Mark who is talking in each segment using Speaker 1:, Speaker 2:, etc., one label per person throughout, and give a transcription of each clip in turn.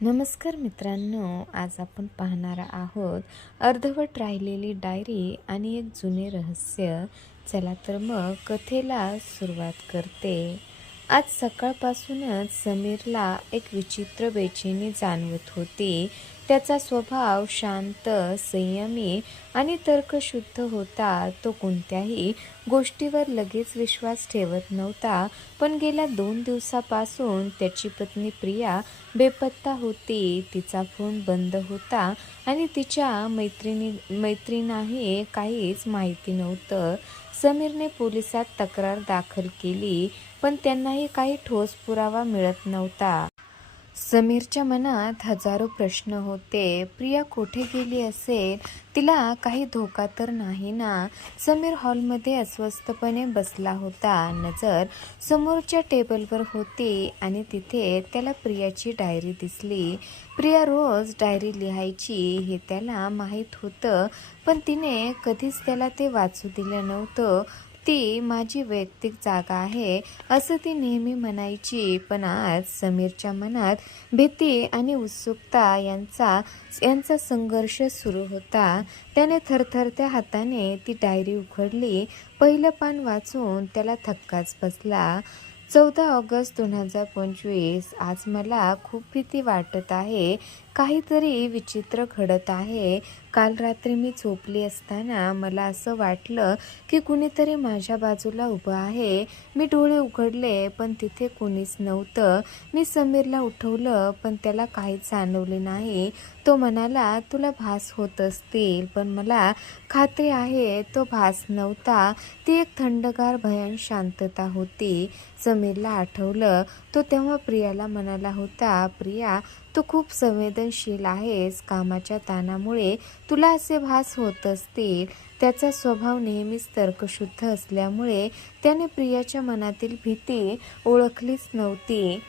Speaker 1: नमस्कार मित्रांनो आज आपण पाहणार आहोत अर्धवट राहिलेली डायरी आणि एक जुने रहस्य. चला तर मग कथेला सुरुवात करते. आज सकाळपासूनच समीरला एक विचित्र बेचैनी जाणवत होती. त्याचा स्वभाव शांत संयमी आणि तर्कशुद्ध होता. तो कोणत्याही गोष्टीवर लगेच विश्वास ठेवत नव्हता. पण गेल्या दोन दिवसापासून त्याची पत्नी प्रिया बेपत्ता होती. तिचा फोन बंद होता आणि तिच्या मैत्रिणी मैत्रिणाही काहीच माहिती नव्हतं. समीरने पोलिसात तक्रार दाखल केली पण त्यांनाही काही ठोस पुरावा मिळत नव्हता. समीरच्या मनात हजारो प्रश्न होते. प्रिया कुठे गेली असेल? तिला काही धोका तर नाही ना? समीर हॉलमध्ये अस्वस्थपणे बसला होता. नजर समोरच्या टेबलवर होती आणि तिथे त्याला प्रियाची डायरी दिसली. प्रिया रोज डायरी लिहायची हे त्याला माहीत होतं पण तिने कधीच त्याला ते वाचू दिलं नव्हतं. ती माझी वैयक्तिक जागा आहे असं ती नेहमी म्हणायची. पण आज समीरच्या मनात भीती आणि उत्सुकता यांचा यांचा संघर्ष सुरू होता. त्याने थरथरत्या हाताने ती डायरी उघडली. पहिलं पान वाचून त्याला थक्काच बसला. चौदा ऑगस्ट दोन हजार पंचवीस आज मला खूप भीती वाटत आहे. काहीतरी विचित्र घडत आहे. काल रात्री मी झोपली असताना मला असं वाटलं की कुणीतरी माझ्या बाजूला उभं आहे. मी डोळे उघडले पण तिथे कुणीच नव्हतं. मी समीरला उठवलं पण त्याला काहीच जाणवले नाही. तो म्हणाला तुला भास होत असतील पण मला खात्री आहे तो भास नव्हता. ती एक थंडगार भयान शांतता होती. समीरला आठवलं. तो तेव्हा प्रियाला म्हणाला होता प्रिया तू खूप संवेदनशील आहेस. कामाच्या ताणामुळे तुला असे भास होत असतील. त्याचा स्वभाव नेहमीच तर्कशुद्ध असल्यामुळे त्याने प्रियाच्या मनातील भीती ओळखलीच नव्हती.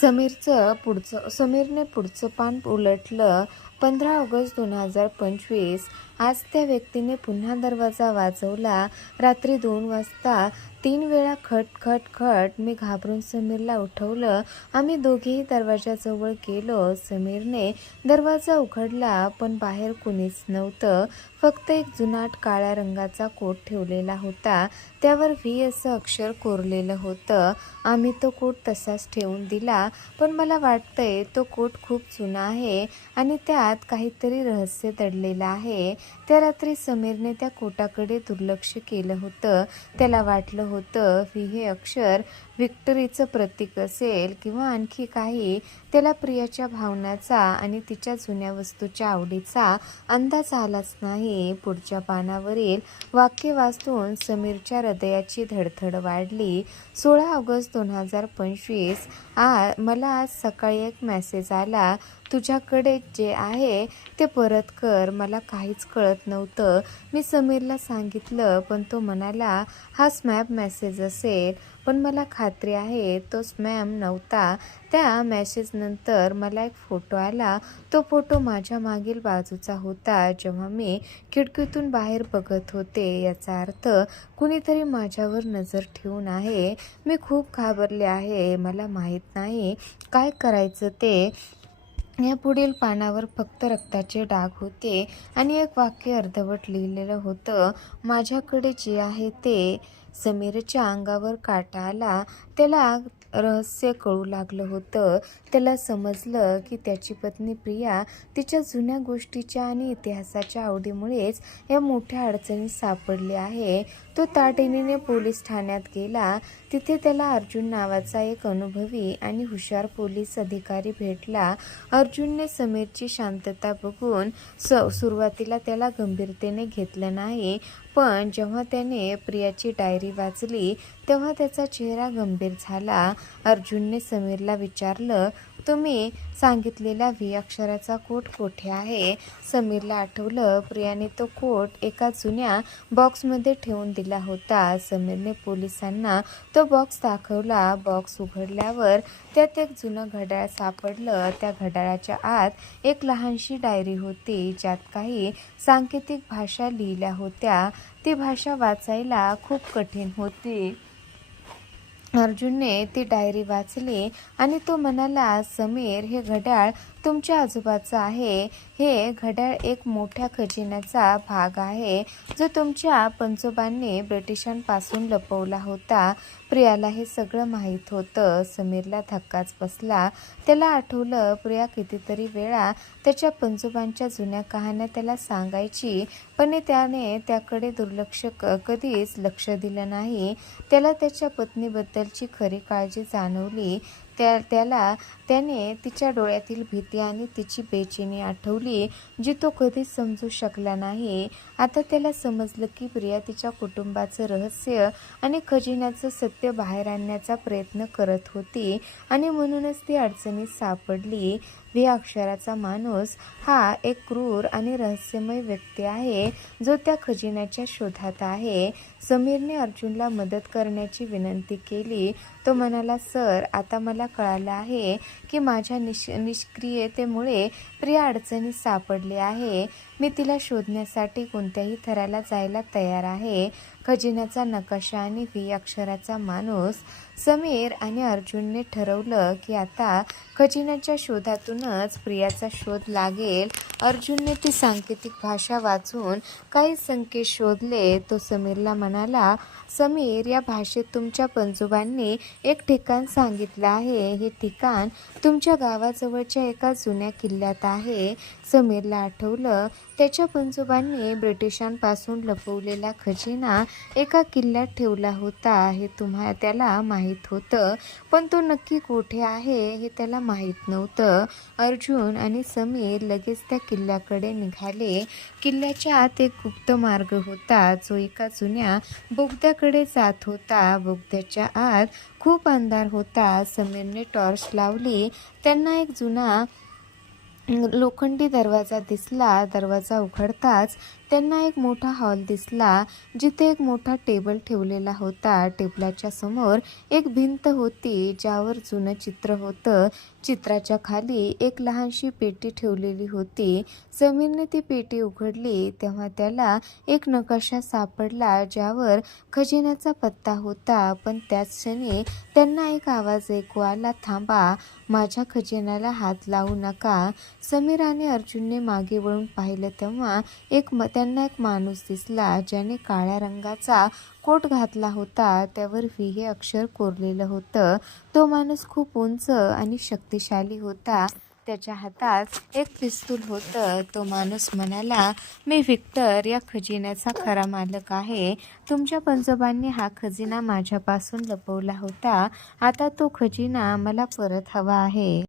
Speaker 1: समीरचं पुढचं समीरने पुढचं पान उलटलं. पंधरा ऑगस्ट दोन हजार पंचवीस आज त्या व्यक्तीने पुन्हा दरवाजा वाजवला. रात्री दोन वाजता तीन वेळा खट खट खट मी घाबरून समीरला उठवलं. आम्ही दोघेही दरवाजाजवळ गेलो. समीरने दरवाजा उघडला पण बाहेर कुणीच नव्हतं. फक्त एक जुनाट काळ्या रंगाचा कोट ठेवलेला होता. त्यावर व्ही असं अक्षर कोरलेलं होतं. आम्ही तो कोट तसाच ठेवून दिला पण मला वाटतंय तो कोट खूप जुना आहे आणि त्यात काहीतरी रहस्य दडलेलं आहे. त्या रात्री समीरने त्या कोटाकडे दुर्लक्ष केलं होतं. त्याला वाटलं होतं की हे अक्षर विक्टरीचं प्रतीक असेल किंवा आणखी काही त्याला प्रियाच्या भावनाचा आणि तिच्या जुन्या वस्तूच्या आवडीचा अंदाज आलाच नाही. पुढच्या पानावरील वाक्य वाचून समीरच्या हृदयाची धडधड वाढली. सोळा ऑगस्ट दोन हजार पंचवीस आ मला आज सकाळी एक मेसेज आला तुझ्याकडे जे आहे ते परत कर. मला काहीच कळत नव्हतं. मी समीरला सांगितलं पण तो म्हणाला हा स्मॅप मेसेज असेल. पण मला खात्री आहे तो स्मॅम नव्हता. त्या मेसेजनंतर मला एक फोटो आला. तो फोटो माझ्या मागील बाजूचा होता. जेव्हा मी खिडकीतून बाहेर बघत होते याचा अर्थ कुणीतरी माझ्यावर नजर ठेवून आहे. मी खूप घाबरले आहे. मला माहीत नाही काय करायचं ते. या पुढील पानावर फक्त रक्ताचे डाग होते आणि एक वाक्य अर्धवट लिहिलेलं होतं माझ्याकडे जे आहे ते समीरच्या अंगावर काटा आला. त्याला रहस्य कळू लागलं होतं. त्याला समजलं की त्याची पत्नी प्रिया तिच्या जुन्या गोष्टीच्या आणि इतिहासाच्या आवडीमुळेच या मोठ्या अडचणीत सापडली आहे. तो ताटेनीने पोलीस ठाण्यात गेला. तिथे त्याला अर्जुन नावाचा एक अनुभवी आणि हुशार पोलीस अधिकारी भेटला. अर्जुनने समीरची शांतता बघून स सुरुवातीला त्याला गंभीरतेने घेतलं नाही. पण जेव्हा त्याने प्रियाची डायरी वाचली तेव्हा त्याचा चेहरा गंभीर झाला. अर्जुनने समीरला विचारलं तुम्ही सांगितलेला व्ही अक्षराचा कोट कोठे आहे? समीरला आठवलं प्रियाने तो कोट एका जुन्या बॉक्समध्ये ठेवून दिला होता. समीरने पोलिसांना तो बॉक्स दाखवला. बॉक्स उघडल्यावर त्यात एक जुनं घड्याळ सापडलं. त्या घड्याळाच्या आत एक लहानशी डायरी होती. ज्यात काही सांकेतिक भाषा लिहिल्या होत्या. ती भाषा वाचायला खूप कठीण होती. अर्जुनने ती डायरी वाचली आणि तो म्हणाला समीर हे घड्याळ तुमच्या आजोबाचं आहे हे घड्याळ एक मोठ्या खजिन्याचा भाग आहे जो तुमच्या पंजोबांनी ब्रिटिशांपासून लपवला होता. प्रियाला हे सगळं माहीत होतं. समीरला धक्काच बसला. त्याला आठवलं प्रिया कितीतरी वेळा त्याच्या पंजोबांच्या जुन्या कहाण्या त्याला सांगायची पण त्याने त्याकडे दुर्लक्ष क कधीच लक्ष दिलं नाही. त्याला त्याच्या पत्नीबद्दलची खरी काळजी जाणवली. त्या त्याला त्याने तिच्या डोळ्यातील भीती आणि तिची बेचैनी आठवली जी तो कधीच समजू शकला नाही. आता त्याला समजलं की प्रिया तिच्या कुटुंबाचं रहस्य आणि खजिन्याचं सत्य बाहेर आणण्याचा प्रयत्न करत होती आणि म्हणूनच ती अडचणीत सापडली. व्ही अक्षराचा माणूस हा एक क्रूर आणि रहस्यमय व्यक्ती आहे जो त्या खजिन्याच्या शोधात आहे. समीरने अर्जुनला मदत करण्याची विनंती केली. तो म्हणाला सर आता मला कळालं आहे की माझ्या निश निष्क्रियतेमुळे प्रिया अडचणीत सापडली आहे. मी तिला शोधण्यासाठी कोणत्याही थराला जायला तयार आहे. खजिन्याचा नकाशा आणि व्ही अक्षराचा माणूस. समीर आणि अर्जुनने ठरवलं की आता खजिन्याच्या शोधातूनच प्रियाचा शोध लागेल. अर्जुनने ती सांकेतिक भाषा वाचून काही संकेत शोधले. तो समीरला म्हणाला समीर या भाषेत तुमच्या पंजोबांनी एक ठिकाण सांगितलं आहे. हे ठिकाण तुमच्या गावाजवळच्या एका जुन्या किल्ल्यात आहे. समीरला आठवलं त्याच्या पंजोबांनी ब्रिटिशांपासून लपवलेला खजिना एका किल्ल्यात ठेवला होता हे तुम्हा त्याला माहीत होतं. पण तो नक्की कुठे आहे हे त्याला माहीत नव्हतं. अर्जुन आणि समीर लगेच त्या किल्ल्याकडे निघाले. किल्ल्याच्या आत एक गुप्त मार्ग होता. जो एका जुन्या बोगद्याकडे जात होता. बोगद्याच्या आत खूप अंधार होता. समीरने टॉर्च लावली. त्यांना एक जुना लोखंडी दरवाजा दिसला दरवाजा उघडताच त्यांना एक मोठा हॉल दिसला जिथे एक मोठा टेबल ठेवलेला होता. टेबलाच्या समोर एक भिंत होती ज्यावर जुनं चित्र होतं. चित्राच्या खाली एक लहानशी पेटी ठेवलेली होती. समीरने ती पेटी उघडली तेव्हा त्याला एक नकाशा सापडला ज्यावर खजिन्याचा पत्ता होता. पण त्याच क्षणी त्यांना एक आवाज ऐकू आला थांबा माझ्या खजिन्याला हात लावू नका. समीर आणि अर्जुनने मागे वळून पाहिलं तेव्हा एक म त्यांना एक माणूस दिसला ज्याने काळ्या रंगाचा कोट घातला होता. त्यावर व्ही हे अक्षर कोरलेलं होतं. तो माणूस खूप उंच आणि शक्तिशाली होता. त्याच्या हातात एक पिस्तूल होतं. तो माणूस म्हणाला मी व्हिक्टर या खजिन्याचा खरा मालक आहे. तुमच्या पंजोबांनी हा खजिना माझ्यापासून लपवला होता. आता तो खजिना मला परत हवा आहे.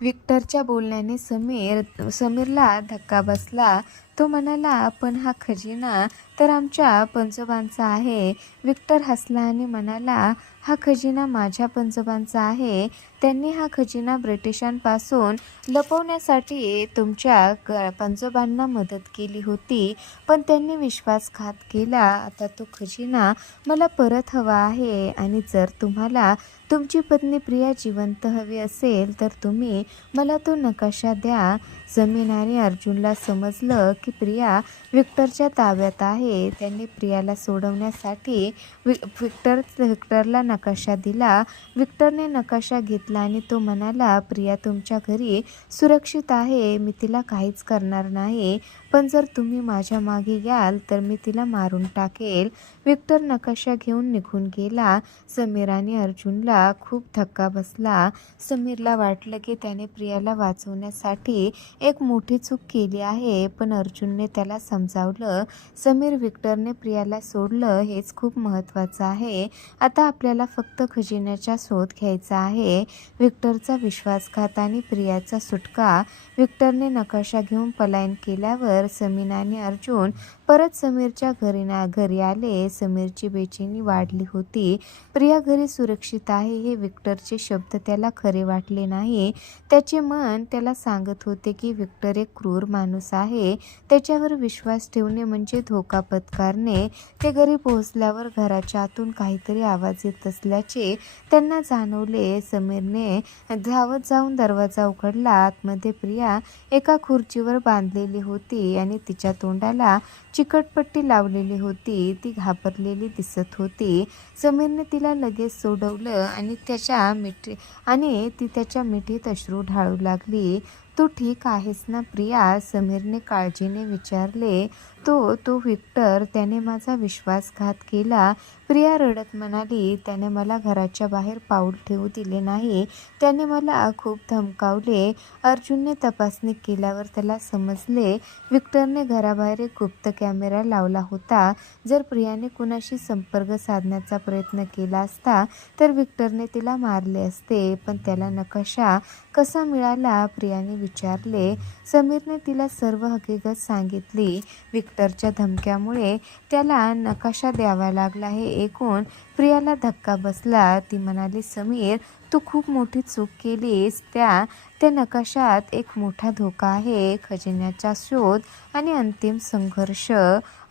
Speaker 1: विक्टरच्या बोलण्याने समीर समीरला धक्का बसला. तो म्हणाला पण हा खजिना तर आमच्या पंजोबांचा आहे. विक्टर हसला आणि म्हणाला हा खजिना माझ्या पंजोबांचा आहे. त्यांनी हा खजिना ब्रिटिशांपासून लपवण्यासाठी तुमच्या ग पंजोबांना मदत केली होती पण त्यांनी विश्वासघात केला. आता तो खजिना मला परत हवा आहे आणि जर तुम्हाला तुमची पत्नी प्रिया जिवंत हवी असेल तर तुम्ही मला तो नकाशा द्या. जमीनाने अर्जुनला समजलं की प्रिया विक्टरच्या ताब्यात आहे. त्यांनी प्रियाला सोडवण्यासाठी वि विक्टर विक्टरला नकाशा दिला. विक्टरने नकाशा घेतला आणि तो म्हणाला प्रिया तुमच्या घरी सुरक्षित आहे. मी तिला काहीच करणार नाही. पण जर तुम्ही माझ्या मागे याल तर मी तिला मारून टाकेल. विक्टर नकाशा घेऊन निघून गेला. समीराने अर्जुनला अर्जुनला खूप धक्का बसला. समीरला वाटलं की त्याने प्रियाला वाचवण्यासाठी एक मोठी चूक केली आहे पण अर्जुनने त्याला समजावलं. समीर विक्टरने प्रियाला सोडलं हेच खूप महत्त्वाचं आहे. आता आपल्याला फक्त खजिन्याचा शोध घ्यायचा आहे. विक्टरचा विश्वासघात आणि प्रियाचा सुटका. विक्टरने नकाशा घेऊन पलायन केल्यावर समीनाने अर्जुन परत समीरच्या घरी ना घरी आले समीरची बेचैनी वाढली होती. प्रिया घरी सुरक्षित आहे हे व्हिक्टरचे शब्द त्याला खरे वाटले नाही. त्याचे मन त्याला सांगत होते की विक्टर एक क्रूर माणूस आहे. त्याच्यावर विश्वास ठेवणे म्हणजे धोका पत्कारणे. ते घरी पोहोचल्यावर घराच्या आतून काहीतरी आवाज येत असल्याचे त्यांना जाणवले. समीरने धावत जाऊन दरवाजा उघडला. आतमध्ये प्रिया एका खुर्चीवर बांधलेली होती आणि तिच्या तोंडाला चिकटपट्टी लावलेली होती ती घाबरलेली दिसत होती. समीरने तिला लगेच सोडवलं आणि त्याच्या मिठी आणि ती त्याच्या मिठीत अश्रू ढाळू लागली. तू ठीक आहेस ना प्रिया? समीरने काळजीने विचारले. तो तो विक्टर त्याने माझा विश्वासघात केला. प्रिया रडत म्हणाली त्याने मला घराच्या बाहेर पाऊल ठेवू दिले नाही. त्याने मला खूप धमकावले. अर्जुनने तपासणी केल्यावर त्याला समजले. विक्टरने घराबाहेर एक गुप्त कॅमेरा लावला होता. जर प्रियाने कुणाशी संपर्क साधण्याचा प्रयत्न केला असता तर विक्टरने तिला मारले असते. पण त्याला नकाशा कसा मिळाला प्रियाने विचारले समीरने तिला सर्व हकीकत सांगितली. विक्टरच्या धमक्यामुळे त्याला नकाशा द्यावा लागला हे ऐकून प्रियाला धक्का बसला. ती म्हणाली समीर तू खूप मोठी चूक केलीस. त्या त्या नकाशात एक मोठा धोका आहे. खजिन्याचा शोध आणि अंतिम संघर्ष.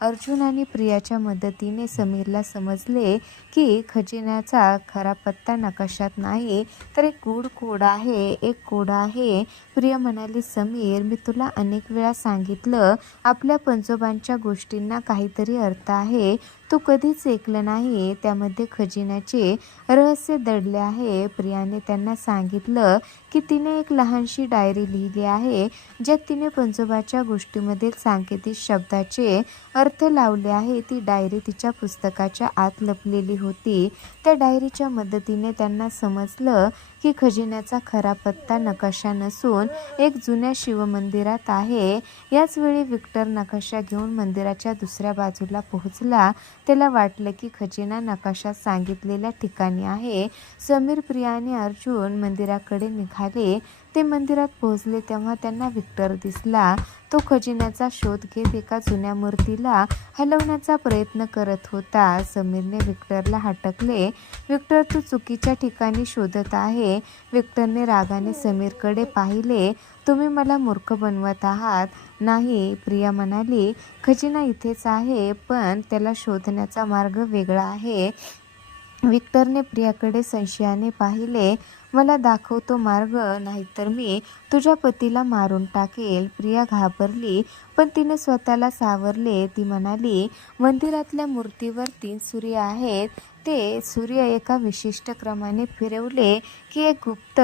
Speaker 1: अर्जुन आणि प्रियाच्या मदतीने समीरला समजले की खजिन्याचा खरा पत्ता नकाशात नाही तर एक गूढ कोड आहे. एक कोड आहे. प्रिया म्हणाली समीर मी तुला अनेक वेळा सांगितलं आपल्या पंजोबांच्या गोष्टींना काहीतरी अर्थ आहे. तू कधीच ऐकलं नाही. त्यामध्ये खजिन्याचे रहस्य दडले आहे. प्रियाने त्यांना सांगितलं की तिने एक लहानशी डायरी लिहिली आहे ज्यात तिने पंजोबाच्या गोष्टीमधील सांकेतिक शब्दाचे अर्थ लावले आहे. ती डायरी तिच्या पुस्तकाच्या आत लपलेली होती. त्या डायरीच्या मदतीने त्यांना समजलं की खजिन्याचा खरा पत्ता नकाशा नसून एक जुन्या शिवमंदिरात आहे. याच वेळी विक्टर नकाशा घेऊन मंदिराच्या दुसऱ्या बाजूला पोहोचला. त्याला वाटलं की खजिना नकाशात सांगितलेल्या ठिकाणी आहे. समीर प्रियाने अर्जुन मंदिराकडे निघाले. ते मंदिरात पोहोचले तेव्हा त्यांना विक्टर दिसला. तो खजिन्याचा शोध घेत एका जुन्या मूर्तीला हलवण्याचा प्रयत्न करत होता. समीरने विक्टरला हटकले. विक्टर तू चुकीच्या ठिकाणी शोधत आहे. विक्टरने रागाने समीरकडे पाहिले. तुम्ही मला मूर्ख बनवत आहात. नाही प्रिया म्हणाली. खजिना इथेच आहे पण त्याला शोधण्याचा मार्ग वेगळा आहे. विक्टरने प्रियाकडे संशयाने पाहिले. मला दाखवतो मार्ग नाहीतर मी तुझ्या पतीला मारून टाकेल. प्रिया घाबरली. पण तिने स्वतःला सावरले. ती म्हणाली मंदिरातल्या मूर्तीवर तीन सूर्य आहेत. ते सूर्य एका विशिष्ट क्रमाने फिरवले की एक गुप्त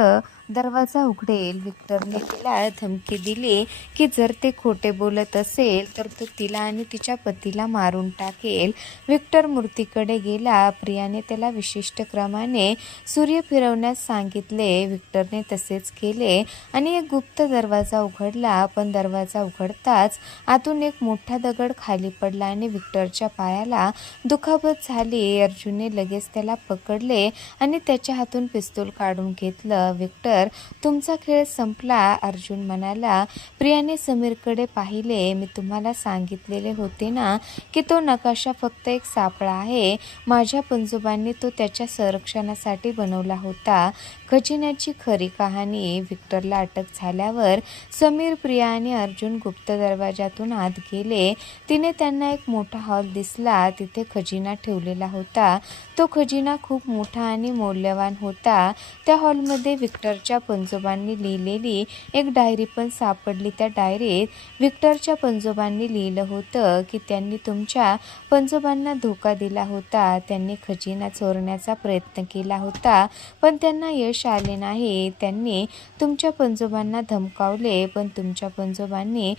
Speaker 1: दरवाजा उघडेल. विक्टरने तिला धमकी दिली की जर ते खोटे बोलत असेल तर तो तिला आणि तिच्या पतीला मारून टाकेल. विक्टर मूर्तीकडे गेला. प्रियाने त्याला विशिष्ट क्रमाने सूर्य फिरवण्यास सांगितले. विक्टरने तसेच केले आणि एक गुप्त दरवाजा उघडला. पण दरवाजा उघडताच आतून एक मोठा दगड खाली पडला आणि विक्टरच्या पायाला दुखापत झाली. अर्जुनने लगेच त्याला पकडले आणि त्याच्या हातून पिस्तूल काढून घेतलं. विक्टर तुमचा खेळ संपला अर्जुन म्हणाला. प्रियाने समीरकडे पाहिले. मी तुम्हाला सांगितलेले होते ना की तो नकाशा फक्त एक सापळा आहे. माझ्या पंजोबांनी तो त्याच्या संरक्षणासाठी बनवला होता. खजिन्याची खरी कहाणी. विक्टरला अटक झाल्यावर समीर प्रिया आणि अर्जुन गुप्त दरवाजातून आत गेले. तिने त्यांना एक मोठा हॉल दिसला. तिथे खजिना ठेवलेला होता. तो खजिना खूप मोठा आणि मौल्यवान होता. त्या हॉलमध्ये विक्टरच्या पंजोबांनी लिहिलेली एक डायरी पण सापडली. त्या डायरीत विक्टरच्या पंजोबांनी लिहिलं होतं की त्यांनी तुमच्या पंजोबांना धोका दिला होता. त्यांनी खजिना चोरण्याचा प्रयत्न केला होता पण त्यांना यश आले नाही. त्यांनी तुमच्या पंजोबांना धमकावले पण तुमच्या पंजोबांनी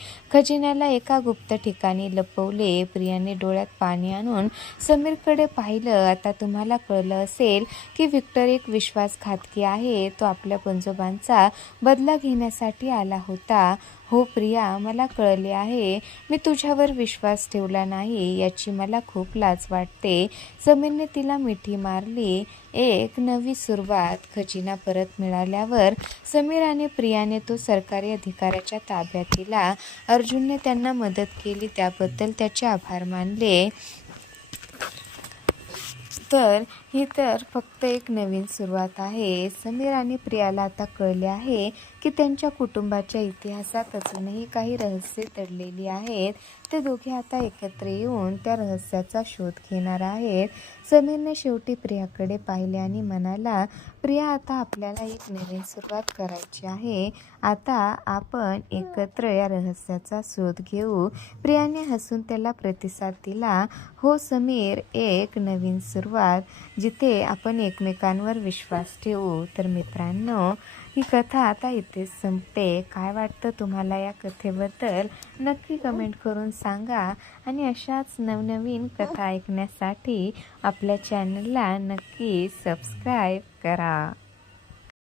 Speaker 1: खजिन्याला एका गुप्त ठिकाणी लपवले. प्रियाने डोळ्यात पाणी आणून समीरकडे पाहिलं. आता तुम्हाला कळलं असेल की विक्टर एक विश्वासघातकी आहे. तो आपल्या पंजोबांचा बदला घेण्यासाठी आला होता. हो प्रिया मला कळले आहे. मी तुझ्यावर विश्वास ठेवला नाही याची मला खूप लाज वाटते. समीरने तिला मिठी मारली. एक नवी सुरुवात खजिना परत मिळाल्यावर समीर आणि प्रियाने तो सरकारी अधिकाऱ्याच्या ताब्यात दिला. अर्जुनने त्यांना मदत केली त्याबद्दल त्याचे आभार मानले. तर ही तर फक्त एक नवीन सुरुवात आहे. समीर आणि प्रियाला आता कळले आहे की त्यांच्या कुटुंबाच्या इतिहासात अजूनही काही रहस्ये दडलेली आहेत. ते दोघे आता एकत्र येऊन त्या रहस्याचा शोध घेणार आहेत. समीरने शेवटी प्रियाकडे पाहिले आणि म्हणाला प्रिया आता आपल्याला एक नवीन सुरुवात करायची आहे. आता आपण एकत्र या रहस्याचा शोध घेऊ. प्रियाने हसून त्याला प्रतिसाद दिला हो समीर एक नवीन सुरुवात. जिथे आपण एकमेकांवर विश्वास ठेवू तर मित्रांनो ही कथा आता इथेच संपते. काय वाटतं तुम्हाला या कथेबद्दल? नक्की कमेंट करून सांगा आणि अशाच नवनवीन कथा ऐकण्यासाठी आपल्या चॅनलला नक्की सबस्क्राईब करा.